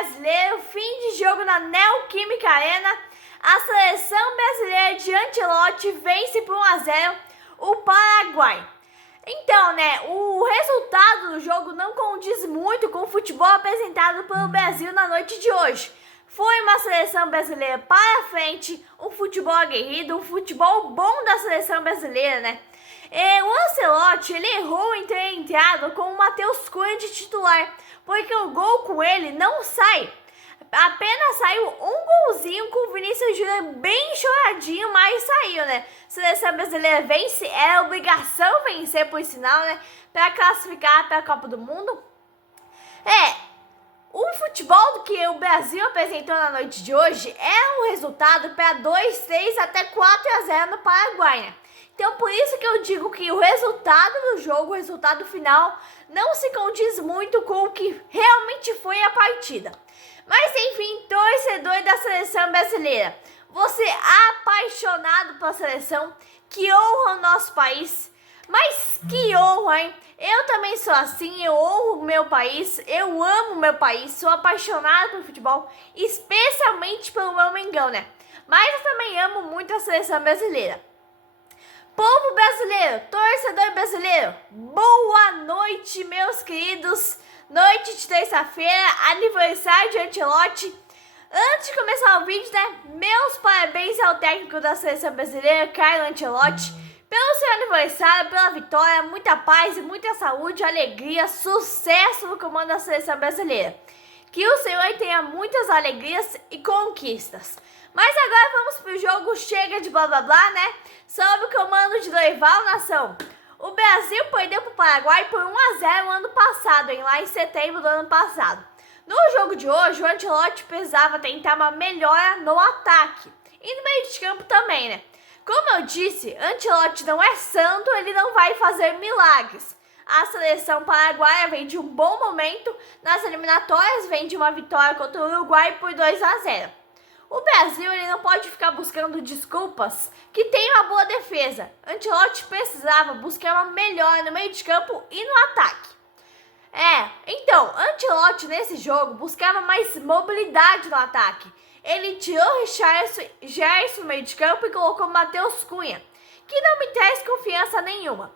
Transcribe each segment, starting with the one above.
brasileiro, fim de jogo na Neoquímica Arena. A seleção brasileira de Ancelotti vence por 1-0 o Paraguai. Então, o resultado do jogo não condiz muito com o futebol apresentado pelo Brasil na noite de hoje. Foi uma seleção brasileira para frente, um futebol aguerrido, um futebol bom da seleção brasileira, O Ancelotti, ele errou em ter entrado com o Matheus Cunha de titular, porque o gol com ele não sai. Apenas saiu um golzinho com o Vinícius Júnior bem choradinho, mas saiu, Seleção brasileira vence, é obrigação vencer, por sinal, para classificar para a Copa do Mundo. O futebol que o Brasil apresentou na noite de hoje é um resultado para 2-3 até 4-0 no Paraguai, Então, por isso que eu digo que o resultado do jogo, o resultado final, não se condiz muito com o que realmente foi a partida. Mas, enfim, torcedor da seleção brasileira, você é apaixonado pela seleção, que honra o nosso país. Mas que honra, hein? Eu também sou assim, eu honro o meu país, eu amo o meu país, sou apaixonado pelo futebol, especialmente pelo meu Mengão, Mas eu também amo muito a seleção brasileira. Povo brasileiro, torcedor brasileiro, boa noite, meus queridos. Noite de terça-feira, aniversário de Ancelotti. Antes de começar o vídeo, meus parabéns ao técnico da seleção brasileira, Carlo Ancelotti, pelo seu aniversário, pela vitória, muita paz e muita saúde, alegria, sucesso no comando da seleção brasileira. Que o Senhor tenha muitas alegrias e conquistas. Mas agora vamos pro jogo, chega de blá blá blá, Sob o comando de Dorival Nação. O Brasil perdeu para o Paraguai por 1-0 no ano passado, lá em setembro do ano passado. No jogo de hoje, o Ancelotti precisava tentar uma melhora no ataque e no meio de campo também, Como eu disse, Ancelotti não é santo, ele não vai fazer milagres. A seleção paraguaia vem de um bom momento, nas eliminatórias vem de uma vitória contra o Uruguai por 2-0. O Brasil ele não pode ficar buscando desculpas que tem uma boa defesa. Ancelotti precisava buscar uma melhora no meio de campo e no ataque. Então, Ancelotti nesse jogo buscava mais mobilidade no ataque. Ele tirou Gerson no meio de campo e colocou Matheus Cunha, que não me traz confiança nenhuma.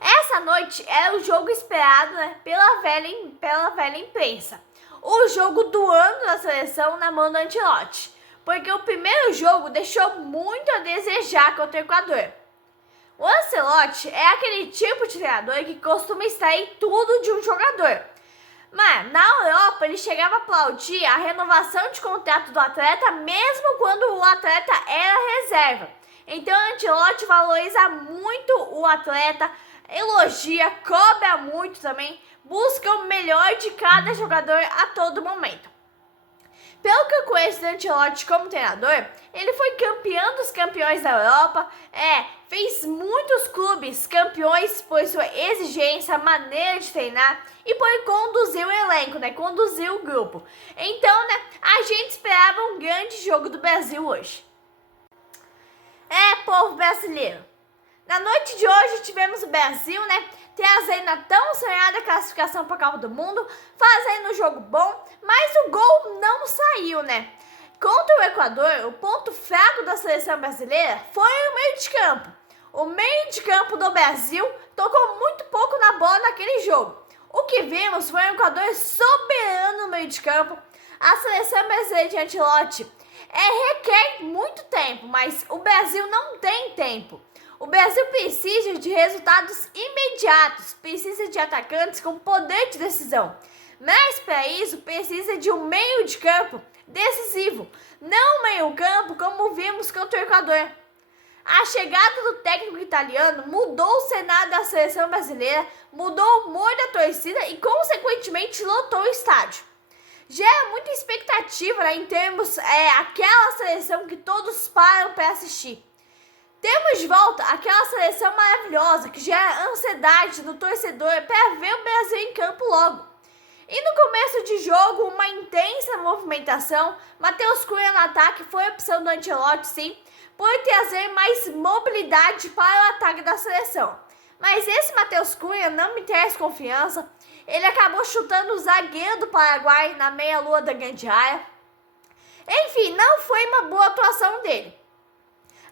Essa noite era o jogo esperado pela velha imprensa. O jogo do ano da seleção na mão do Ancelotti, porque o primeiro jogo deixou muito a desejar contra o Equador. O Ancelotti é aquele tipo de treinador que costuma extrair tudo de um jogador. Mas na Europa ele chegava a aplaudir a renovação de contrato do atleta mesmo quando o atleta era reserva. Então o Ancelotti valoriza muito o atleta, elogia, cobra muito também, busca o melhor de cada jogador a todo momento. Pelo que eu conheço do Ancelotti como treinador, ele foi campeão dos campeões da Europa, fez muitos clubes campeões por sua exigência, maneira de treinar e por conduzir o elenco, conduzir o grupo. Então, a gente esperava um grande jogo do Brasil hoje. Povo brasileiro, na noite de hoje tivemos o Brasil, trazendo a tão sonhada classificação para a Copa do Mundo, fazendo um jogo bom, mas o gol não saiu, Contra o Equador, o ponto fraco da seleção brasileira foi o meio de campo. O meio de campo do Brasil tocou muito pouco na bola naquele jogo. O que vimos foi um Equador soberano no meio de campo. A seleção brasileira de Ancelotti requer muito tempo, mas o Brasil não tem tempo. O Brasil precisa de resultados imediatos, precisa de atacantes com poder de decisão. Mas para isso precisa de um meio de campo decisivo, não um meio campo como vimos contra o Equador. A chegada do técnico italiano mudou o cenário da seleção brasileira, mudou o humor da torcida e consequentemente lotou o estádio. Gera muita expectativa em termos aquela seleção que todos param para assistir. Temos de volta aquela seleção maravilhosa que gera ansiedade no torcedor para ver o Brasil em campo logo. E no começo de jogo, uma intensa movimentação, Matheus Cunha no ataque foi a opção do Ancelotti, sim, por trazer mais mobilidade para o ataque da seleção. Mas esse Matheus Cunha não me traz confiança. Ele acabou chutando o zagueiro do Paraguai na meia-lua da grande área. Enfim, não foi uma boa atuação dele.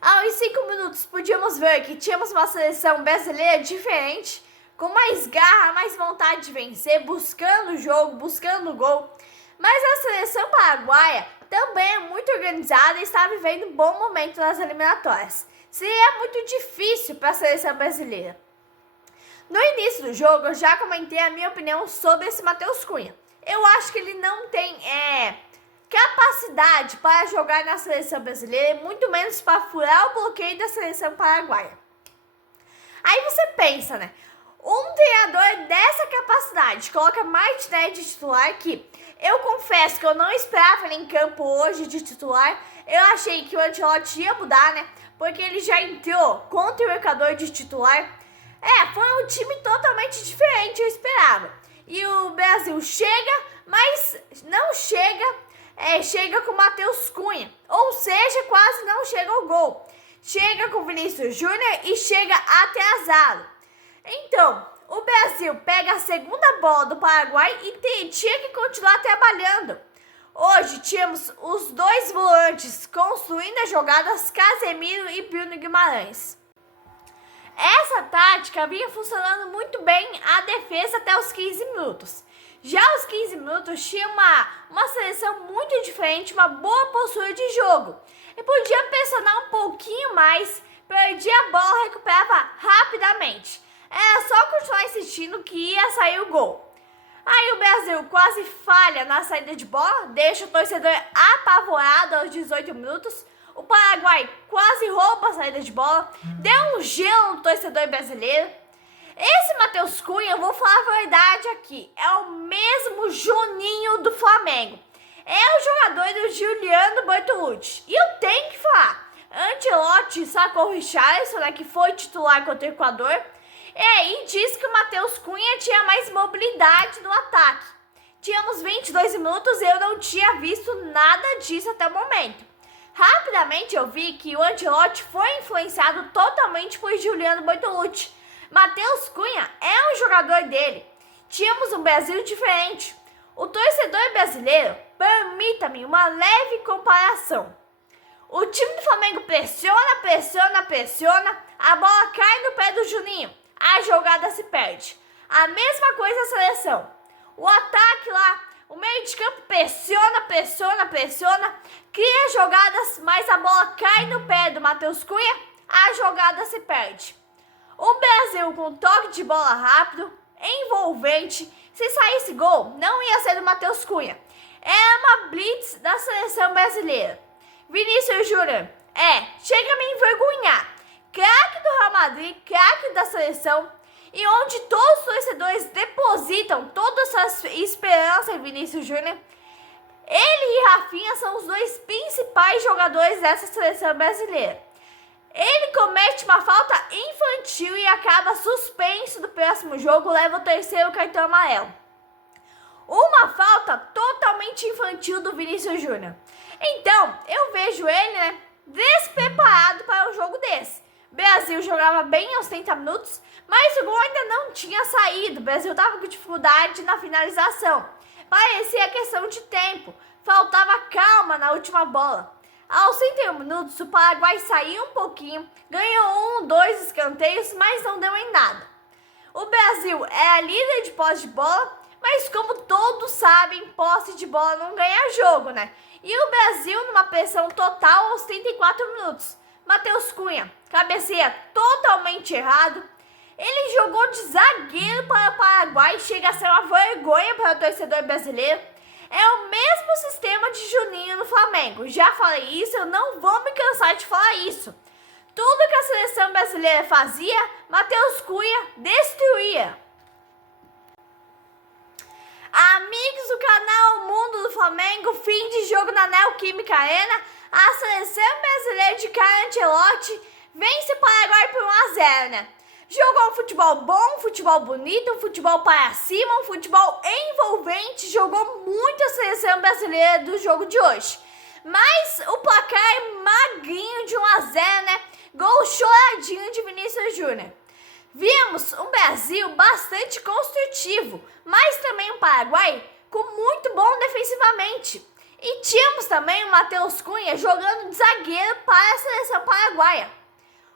Aos 5 minutos podíamos ver que tínhamos uma seleção brasileira diferente, com mais garra, mais vontade de vencer, buscando o jogo, buscando o gol. Mas a seleção paraguaia também é muito organizada e está vivendo um bom momento nas eliminatórias. Seria muito difícil para a seleção brasileira. No início do jogo, eu já comentei a minha opinião sobre esse Matheus Cunha. Eu acho que ele não tem capacidade para jogar na seleção brasileira, muito menos para furar o bloqueio da seleção paraguaia. Aí você pensa, né? Um treinador dessa capacidade coloca Martinelli de titular, que eu confesso que eu não esperava ele em campo hoje de titular. Eu achei que o Ancelotti ia mudar, né? Porque ele já entrou contra o Equador de titular. Foi um time totalmente diferente, eu esperava. E o Brasil chega, mas não chega, chega com o Matheus Cunha. Ou seja, quase não chega ao gol. Chega com o Vinícius Júnior e chega atrasado. Então, o Brasil pega a segunda bola do Paraguai e tinha que continuar trabalhando. Hoje tínhamos os dois volantes construindo as jogadas, Casemiro e Bruno Guimarães. Essa tática vinha funcionando muito bem a defesa até os 15 minutos. Já aos 15 minutos tinha uma seleção muito diferente, uma boa postura de jogo. E podia pressionar um pouquinho mais, perdia a bola, recuperava rapidamente. Era só continuar insistindo que ia sair o gol. Aí o Brasil quase falha na saída de bola, deixa o torcedor apavorado aos 18 minutos. O Paraguai quase rouba a saída de bola, deu um gelo no torcedor brasileiro. Esse Matheus Cunha, eu vou falar a verdade aqui, é o mesmo Juninho do Flamengo. É o jogador do Juliano Bortolucci. E eu tenho que falar, Ancelotti sacou o Richarlison, né, que foi titular contra o Equador, e disse que o Matheus Cunha tinha mais mobilidade no ataque. Tínhamos 22 minutos e eu não tinha visto nada disso até o momento. Rapidamente eu vi que o Ancelotti foi influenciado totalmente por Juliano Bortolucci. Matheus Cunha é um jogador dele. Tínhamos um Brasil diferente. O torcedor brasileiro, permita-me uma leve comparação. O time do Flamengo pressiona, pressiona, pressiona, a bola cai no pé do Juninho, a jogada se perde. A mesma coisa a seleção. O ataque lá, o meio de campo pressiona, pressiona, pressiona, cria jogadas, mas a bola cai no pé do Matheus Cunha, a jogada se perde. O Brasil com toque de bola rápido, envolvente, se saísse gol, não ia ser do Matheus Cunha. É uma blitz da seleção brasileira. Vinícius Júnior, chega a me envergonhar. Craque do Real Madrid, craque da seleção, e onde todos os torcedores depositam toda essa esperança em Vinícius Júnior. Ele e Rafinha são os dois principais jogadores dessa seleção brasileira. Ele comete uma falta infantil e acaba suspenso do próximo jogo, leva o terceiro cartão amarelo. Uma falta totalmente infantil do Vinícius Júnior. Então, eu vejo ele, despreparado para um jogo desse. O Brasil jogava bem aos 30 minutos, mas o gol ainda não tinha saído. O Brasil estava com dificuldade na finalização. Parecia questão de tempo, faltava calma na última bola. Aos 31 minutos, o Paraguai saiu um pouquinho, ganhou 2 escanteios, mas não deu em nada. O Brasil era líder de posse de bola, mas como todos sabem, posse de bola não ganha jogo, E o Brasil numa pressão total aos 34 minutos. Matheus Cunha, cabeceia totalmente errado. Ele jogou de zagueiro para o Paraguai, chega a ser uma vergonha para o torcedor brasileiro. É o mesmo sistema de Juninho no Flamengo. Já falei isso, eu não vou me cansar de falar isso. Tudo que a seleção brasileira fazia, Matheus Cunha destruía. Amigos do canal Mundo do Flamengo, fim de jogo na Neoquímica Arena. A seleção brasileira de Carlo Ancelotti vence o Paraguai por 1-0, Jogou um futebol bom, um futebol bonito, um futebol para cima, um futebol envolvente. Jogou muito a seleção brasileira do jogo de hoje. Mas o placar é magrinho de 1-0, Gol choradinho de Vinícius Júnior. Vimos um Brasil bastante construtivo, mas também um Paraguai com muito bom defensivamente. E tínhamos também o Matheus Cunha jogando de zagueiro para a seleção paraguaia.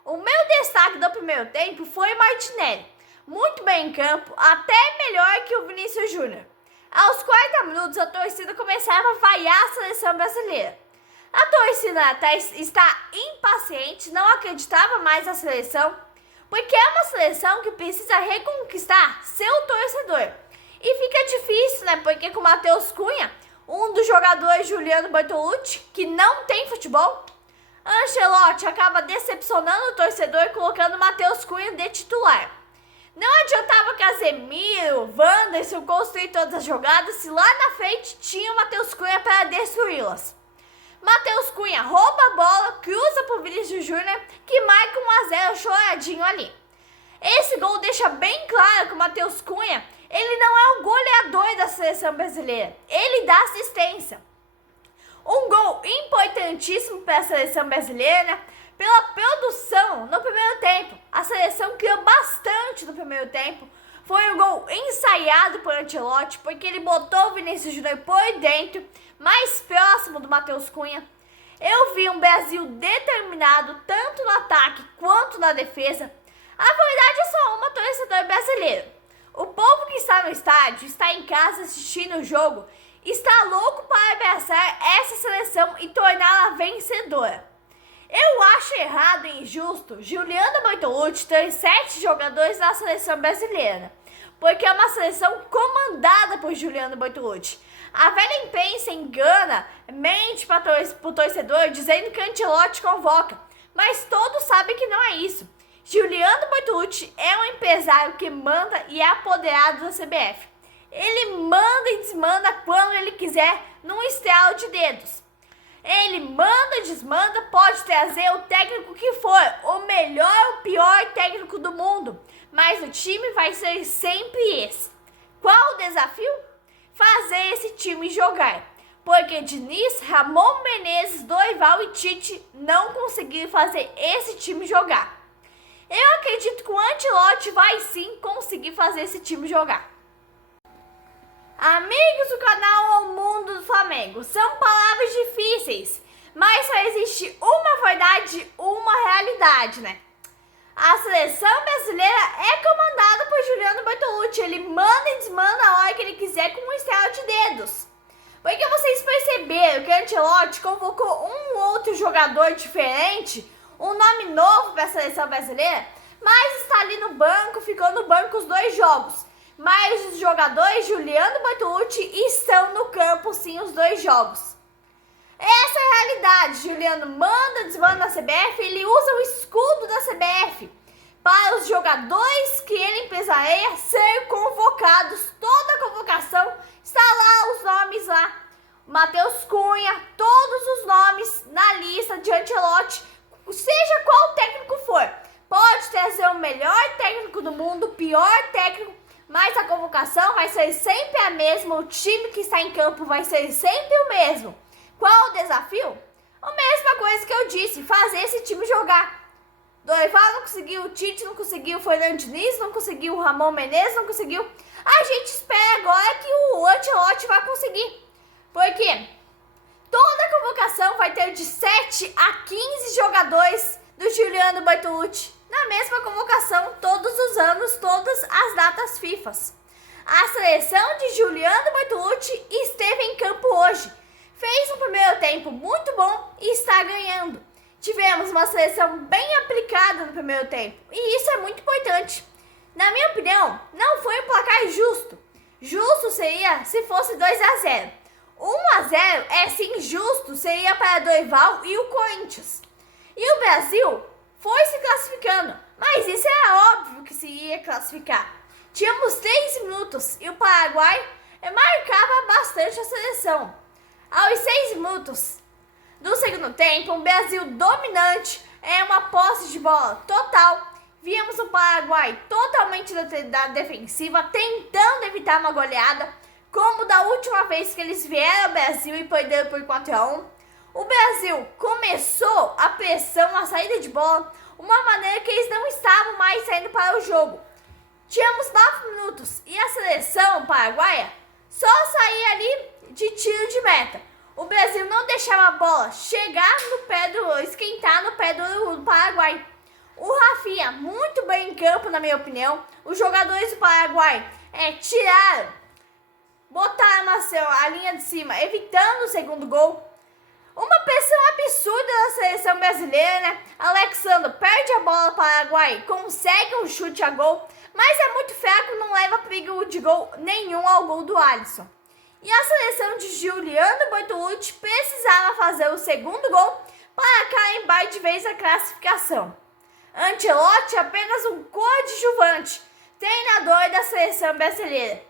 O meu destaque do primeiro tempo foi o Martinelli, muito bem em campo, até melhor que o Vinícius Júnior. Aos 40 minutos, a torcida começava a vaiar a seleção brasileira. A torcida está impaciente, não acreditava mais na seleção, porque é uma seleção que precisa reconquistar seu torcedor. E fica difícil, né? Porque com o Matheus Cunha, um dos jogadores, Juliano Bortolucci, que não tem futebol, Ancelotti acaba decepcionando o torcedor colocando o Matheus Cunha de titular. Não adiantava Casemiro, Wanderson construir todas as jogadas se lá na frente tinha o Matheus Cunha para destruí-las. Matheus Cunha rouba a bola, cruza para o Vinícius Júnior, que marca 1-0 choradinho ali. Esse gol deixa bem claro que o Matheus Cunha, ele não é o goleador da seleção brasileira, ele dá assistência. Um gol importantíssimo para a seleção brasileira, né? Pela produção no primeiro tempo. A seleção criou bastante no primeiro tempo. Foi um gol ensaiado por Ancelotti, porque ele botou o Vinícius Júnior por dentro, mais próximo do Matheus Cunha. Eu vi um Brasil determinado tanto no ataque quanto na defesa. A verdade é só uma, torcedor brasileiro. O povo que está no estádio, está em casa assistindo o jogo, está louco para abraçar essa seleção e torná-la vencedora. Eu acho errado e injusto Juliano Bortolucci ter 7 jogadores da seleção brasileira, porque é uma seleção comandada por Juliano Bortolucci. A velha imprensa engana, mente para o torcedor dizendo que Ancelotti convoca, mas todos sabem que não é isso. Juliano Bortolucci é um empresário que manda e é apoderado da CBF. Ele manda e desmanda quando ele quiser, num estalo de dedos. Ele manda e desmanda, pode trazer o técnico que for, o melhor ou pior técnico do mundo, mas o time vai ser sempre esse. Qual o desafio? Fazer esse time jogar, porque Diniz, Ramon Menezes, Dorival e Tite não conseguiram fazer esse time jogar. Eu acredito que o Ancelotti vai sim conseguir fazer esse time jogar. Amigos do canal O Mundo do Flamengo, são palavras difíceis, mas só existe uma verdade, uma realidade, né? A seleção brasileira é comandada por Juliano Bortolucci, ele manda e desmanda a hora que ele quiser com um estalo de dedos. Porque vocês perceberam que o Ancelotti convocou um outro jogador diferente, um nome novo para a seleção brasileira, mas está ali no banco, ficou no banco os 2 jogos. Mas os jogadores Juliano Bortolucci estão no campo sim os 2 jogos. Essa é a realidade. Juliano manda, desmanda na CBF, ele usa o escudo da CBF para os jogadores que ele empresaria ser convocados. Toda a convocação está lá, os nomes lá. Matheus Cunha, todos os nomes na lista de Ancelotti, seja qual técnico for. Pode trazer o melhor técnico do mundo, o pior técnico, mas a convocação vai ser sempre a mesma, o time que está em campo vai ser sempre o mesmo. Qual o desafio? A mesma coisa que eu disse, fazer esse time jogar. Dorival não conseguiu, o Tite não conseguiu, o Fernando Diniz não conseguiu, o Ramon Menezes não conseguiu. A gente espera agora que o Ancelotti vai conseguir. Porque toda a convocação vai ter de 7 a 15 jogadores do Juliano Bortolucci. Na mesma convocação, todos os anos, todas as datas FIFA. A seleção de Juliano Bortolucci esteve em campo hoje. Fez um primeiro tempo muito bom e está ganhando. Tivemos uma seleção bem aplicada no primeiro tempo. E isso é muito importante. Na minha opinião, não foi um placar justo. Justo seria se fosse 2-0. 1-0 é sim justo, seria para Dorival e o Corinthians. E o Brasil foi se classificando, mas isso era óbvio que se ia classificar. Tínhamos 3 minutos e o Paraguai marcava bastante a seleção. Aos 6 minutos do segundo tempo, um Brasil dominante, uma posse de bola total. Víamos o Paraguai totalmente da defensiva, tentando evitar uma goleada, como da última vez que eles vieram ao Brasil e perderam por 4-1. O Brasil começou a pressão, a saída de bola. uma maneira que eles não estavam mais saindo para o jogo. Tínhamos 9 minutos e a seleção paraguaia só saía ali de tiro de meta. O Brasil não deixava a bola chegar no pé esquentar no pé do Paraguai. O Rafinha, muito bem em campo, na minha opinião. Os jogadores do Paraguai tiraram, botaram a linha de cima, evitando o segundo gol. Uma pressão absurda da seleção brasileira, né? Alexandre perde a bola para o Paraguai, consegue um chute a gol, mas é muito fraco, não leva perigo de gol nenhum ao gol do Alisson. E a seleção de Giuliano Bortolucci precisava fazer o segundo gol para carimbar de vez a classificação. Ancelotti apenas um coadjuvante, treinador da seleção brasileira.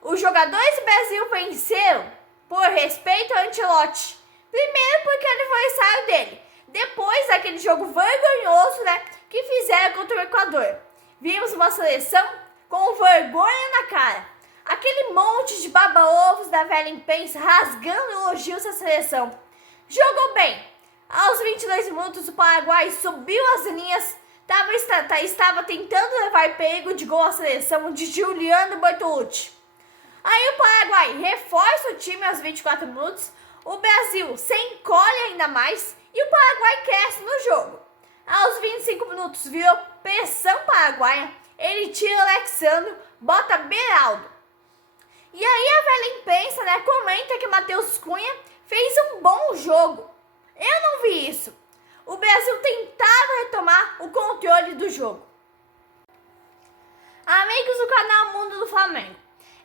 Os jogadores do Brasil venceram por respeito a Ancelotti. Primeiro porque é aniversário dele. Depois daquele jogo vergonhoso, que fizeram contra o Equador. Vimos uma seleção com vergonha na cara. Aquele monte de baba-ovos da velha imprensa rasgando elogios à seleção. Jogou bem. Aos 22 minutos, o Paraguai subiu as linhas, estava tentando levar perigo de gol à seleção de Giuliano Bortolucci. Aí o Paraguai reforça o time aos 24 minutos, o Brasil se encolhe ainda mais e o Paraguai cresce no jogo. Aos 25 minutos, virou pressão paraguaia, ele tira Alexandre, bota Beraldo. E aí a velha imprensa, comenta que Matheus Cunha fez um bom jogo. Eu não vi isso. O Brasil tentava retomar o controle do jogo. Amigos do canal Mundo do Flamengo,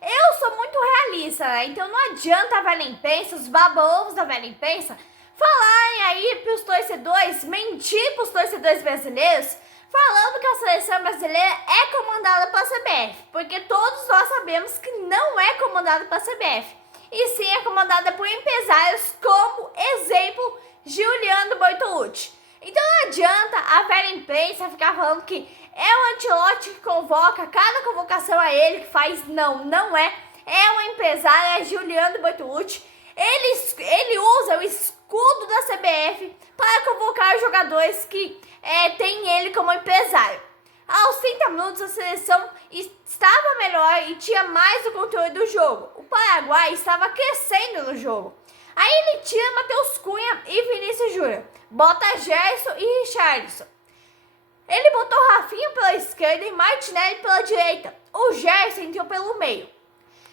eu sou muito realista, então não adianta a velha imprensa, os baba-ovos da velha imprensa, falarem aí pros torcedores, mentir pros torcedores brasileiros, falando que a seleção brasileira é comandada pela CBF, porque todos nós sabemos que não é comandada pela CBF, e sim é comandada por empresários como, exemplo, Giuliano Bortolucci. Então não adianta a velha imprensa ficar falando que é o Ancelotti que convoca, cada convocação é ele que faz. Não é. É um empresário, é Giuliano Bortolucci. Ele usa o escudo da CBF para convocar os jogadores que tem ele como empresário. Aos 30 minutos a seleção estava melhor e tinha mais o controle do jogo. O Paraguai estava crescendo no jogo. Aí ele tira Matheus Cunha e Vinícius Júnior, bota Gerson e Richarlison. Ele botou Rafinha pela esquerda e Martinelli pela direita. O Gerson entrou pelo meio.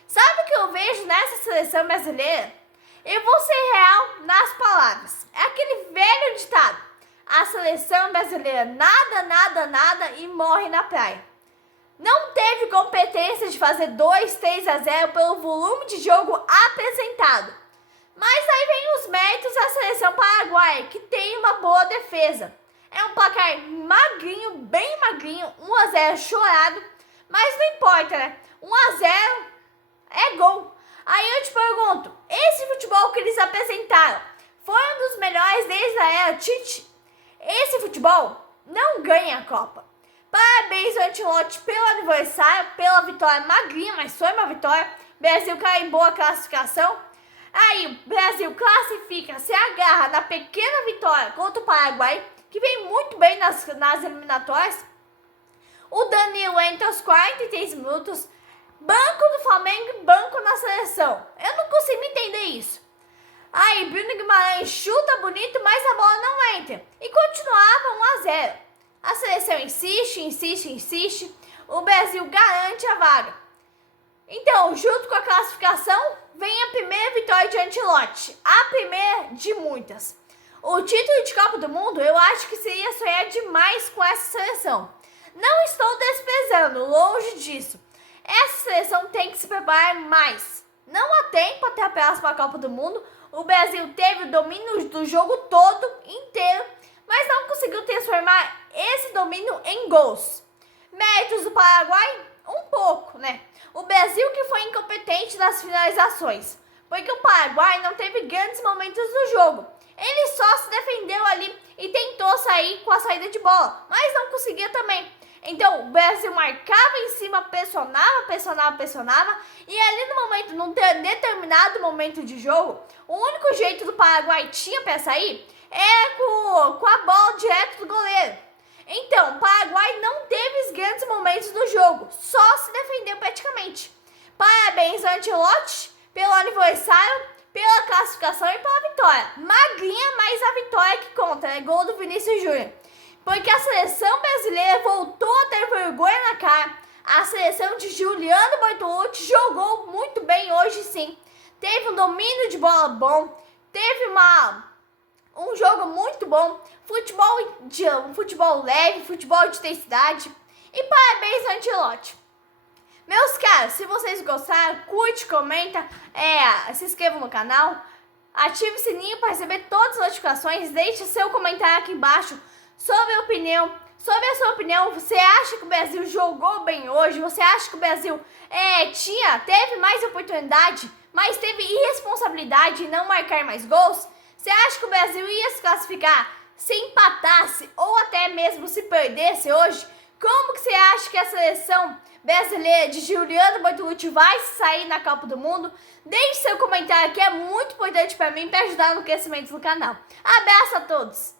Sabe o que eu vejo nessa seleção brasileira? Eu vou ser real nas palavras. É aquele velho ditado: a seleção brasileira nada e morre na praia. Não teve competência de fazer 2-3-0 pelo volume de jogo apresentado. Mas aí vem os méritos da seleção paraguaia, que tem uma boa defesa. É um placar magrinho, bem magrinho, 1-0 chorado, mas não importa, 1-0 é gol. Aí eu te pergunto, esse futebol que eles apresentaram foi um dos melhores desde a era Tite? Esse futebol não ganha a Copa. Parabéns ao Ancelotti pelo aniversário, pela vitória magrinha, mas foi uma vitória. O Brasil carimbou a classificação. Aí o Brasil classifica, se agarra na pequena vitória contra o Paraguai, que vem muito bem nas eliminatórias. O Danilo entra aos 43 minutos, banco do Flamengo e banco na seleção. Eu não consigo entender isso. Aí Bruno Guimarães chuta bonito, mas a bola não entra. E continuava 1-0. A seleção insiste. O Brasil garante a vaga. Então, junto com a classificação, vem a primeira vitória de Ancelotti. A primeira de muitas. O título de Copa do Mundo, eu acho que seria sonhar demais com essa seleção. Não estou desprezando, longe disso. Essa seleção tem que se preparar mais. Não há tempo até a próxima Copa do Mundo. O Brasil teve o domínio do jogo todo, inteiro, mas não conseguiu transformar esse domínio em gols. Méritos do Paraguai? Um pouco, O Brasil que foi incompetente nas finalizações, porque o Paraguai não teve grandes momentos no jogo. Ele só se defendeu ali e tentou sair com a saída de bola, mas não conseguia também. Então o Brasil marcava em cima, pressionava, e ali num determinado momento de jogo, o único jeito do Paraguai tinha para sair era com a bola direto do goleiro. Então, o Paraguai não teve os grandes momentos do jogo, só se defendeu praticamente. Parabéns ao Ancelotti pelo aniversário, pela classificação e pela vitória. Magrinha, mas a vitória que conta, né? Gol do Vinícius Júnior. Porque a seleção brasileira voltou a ter vergonha na cara. A seleção de Juliano Bortolucci jogou muito bem hoje, sim. Teve um domínio de bola bom, teve um jogo muito bom, um futebol leve, futebol de intensidade. E parabéns ao Ancelotti. Meus caros, se vocês gostaram, curte, comenta, se inscreva no canal, ative o sininho para receber todas as notificações, deixe seu comentário aqui embaixo sobre a sua opinião. Você acha que o Brasil jogou bem hoje? Você acha que o Brasil teve mais oportunidade, mas teve irresponsabilidade em não marcar mais gols? Você acha que o Brasil ia se classificar se empatasse ou até mesmo se perdesse hoje? Como que você acha que a seleção brasileira de Juliano Bortolucci vai sair na Copa do Mundo? Deixe seu comentário aqui, é muito importante para mim, para ajudar no crescimento do canal. Abraço a todos!